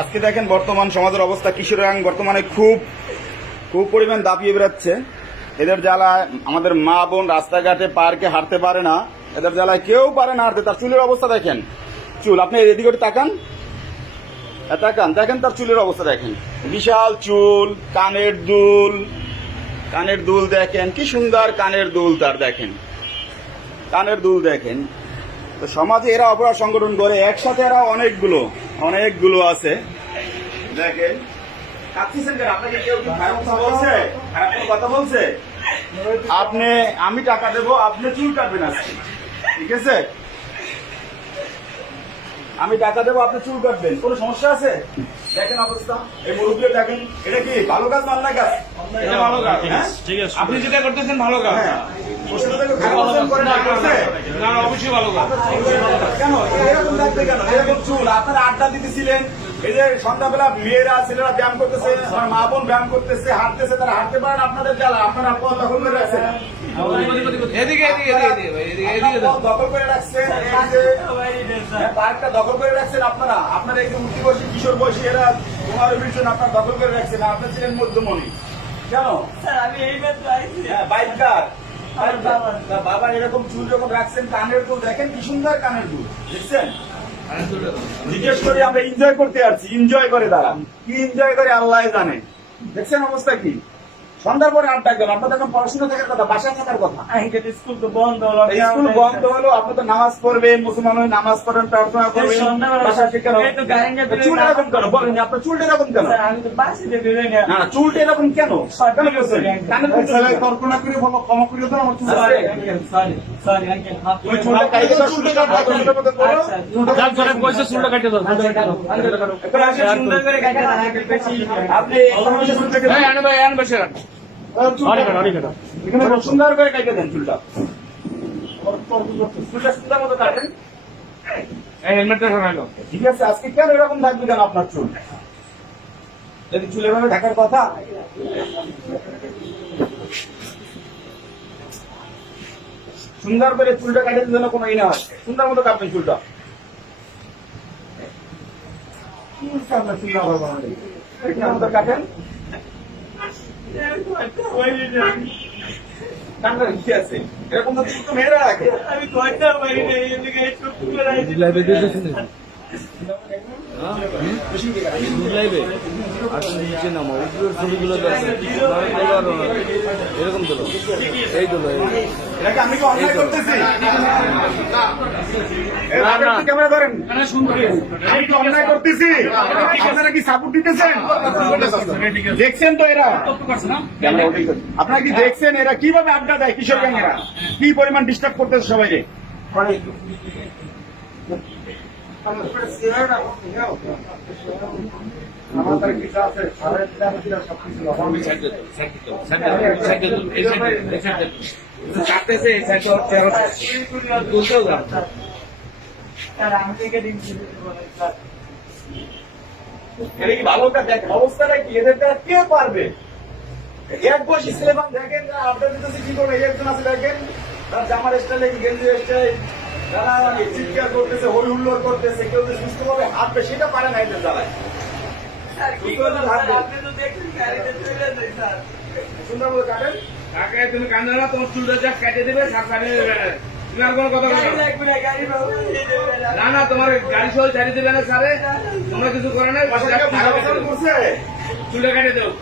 আজকে দেখেন বর্তমান সমাজের অবস্থা, কিশোরাং বর্তমানে খুব খুব পরিমাণ দাপিয়ে বেড়াচ্ছে। এদের জ্বালায় আমাদের মা বোন রাস্তাঘাটে পার্কে হাঁটতে পারে না, এদের জ্বালায় কেউ পারে না হাঁটতে। তার চুলের অবস্থা দেখেন, চুল আপনি এদিকে তাকান, তাকান, দেখেন তার চুলের অবস্থা দেখেন, বিশাল চুল, কানের দুল দেখেন, কি সুন্দর কানের দুল তার, দেখেন কানের দুল দেখেন। তো সমাজে এরা অপরাধ সংগঠন করে, একসাথে এরা অনেকগুলো আছে। দেখেন আপনাকে কেউ কি খারাপ কথা বলছে, খারাপ কোনো কথা বলছে? আমি টাকা দেবো, আপনি চুল কাটবেন আজকে, ঠিক আছে? আমি টাকা দেবো, আপনি চুল কাটবেন, কোনো সমস্যা আছে? দেখেন অবস্থা, এই মুরব্বী দেখেন, এটা কি ভালো কাজ না অন্যায় কাজ? এটা ভালো কাজ, ঠিক আছে। আপনি যেটা করতেছেন ভালো কাজ। হ্যাঁ, না, অবশ্যই ভালো কাজ। কেন এরকম লাগবে, কেন এরকম চুল? আপনারা আড্ডা দিতেছিলেন, এই যে সন্ধ্যাবেলা মেয়েরা ছেলেরা ব্যায়াম করতেছে, আমার মা বোন ব্যায়াম করতেছে, হাঁটতেছে, তারা হাঁটতে পারেন, আপনাদের জ্বালা আপনারা পথ দখল করে রাখছেন, দখল করে রাখছেন, পার্কটা দখল করে রাখছেন আপনারা। আপনারা এই যে উঠতি বয়সী কিশোর বয়সী এরা তোমার বিরুদ্ধে আপনার দখল করে রাখছেন, আপনার ছিলেন মধ্যমণি। কেন বাইকার বাবা এরকম চুল যখন রাখছেন, কানের দুল দেখেন, কি সুন্দর কানের দুল দেখছেন। জিজ্ঞেস করি আমরা এনজয় করতে আসছি, এনজয় করে তারা কি এনজয় করে আল্লাহ জানে। দেখছেন অবস্থা কি? সন্ধ্যার পরে আড্ডা গেল, আপনাদের এখন পড়াশোনা থাকার কথা, বাসায় থাকার কথা। স্কুল তো বন্ধ হলো, স্কুল বন্ধ হলো, আপনি তো নামাজ পড়বেন, মুসলমান হয়ে নামাজ পড়েন, প্রার্থনা করবেন, বাসায় শিক্ষা চুল এরকম কেন বলেন? আপনার চুলটা এরকম কেন? না, চুলটা এরকম কেন? কেন করছেন? কল্পনা করে বলো, ক্ষমা করে দাও আমার চুল। তুমি চুলটা কাটিয়ে দাও, চুলটা আপনি সুন্দর করে কাটিয়ে দেন চুলটা, সুন্দর মতো কাটেন। ঠিক আছে, আজকে কেন এরকম থাকবে কেন আপনার চুল? যদি চুল এভাবে ঢাকার কথা, সুন্দর করে চুলটা কাটার জন্য কোনো ইনা হয়, সুন্দর মতো কাটবেন চুলটা। সুন্দর মতো কাটেন। কি আছে এরকম তো চুল তো মেয়েরা রাখে। এরকম তো এই তো এটাকে আমি কি অন্যায় করতেছি? ক্যামেরা ধরেন, আমি কি অন্যায় করতেছি? আপনারা কি সাপোর্ট দিতেছেন? দেখছেন তো এরা, আপনারা কি দেখছেন এরা কিভাবে আড্ডা দেয়? কিশোর গ্যাংরা কি পরিমাণ ডিস্টার্ব করতেছে সবাইকে। অবস্থাটা কি? এদের দ্বারা কে পারবে? এক বয়সী ছেলেমান দেখেন আপনার দিতেছে কি করবে, একজন আছে দেখেন তার জামার স্টাইলে গেঞ্জি স্টাইল, তারা চিৎকার করতেছে, হই হুল্লোড় করতেছে, কেউ যে সুস্থ ভাবে হাঁটবে সেটা পারে না এদের জ্বালায়। সুন্দর মতো কাটেন, তুমি কান্দো না, তোমার চুলটা যা কেটে দেবে, তুমি আর কোনো কথা না, তোমার গাড়ি সহ ছাড়িয়ে দেবে না স্যারে, তোমরা কিছু করে না, চুলটা কেটে দেবো।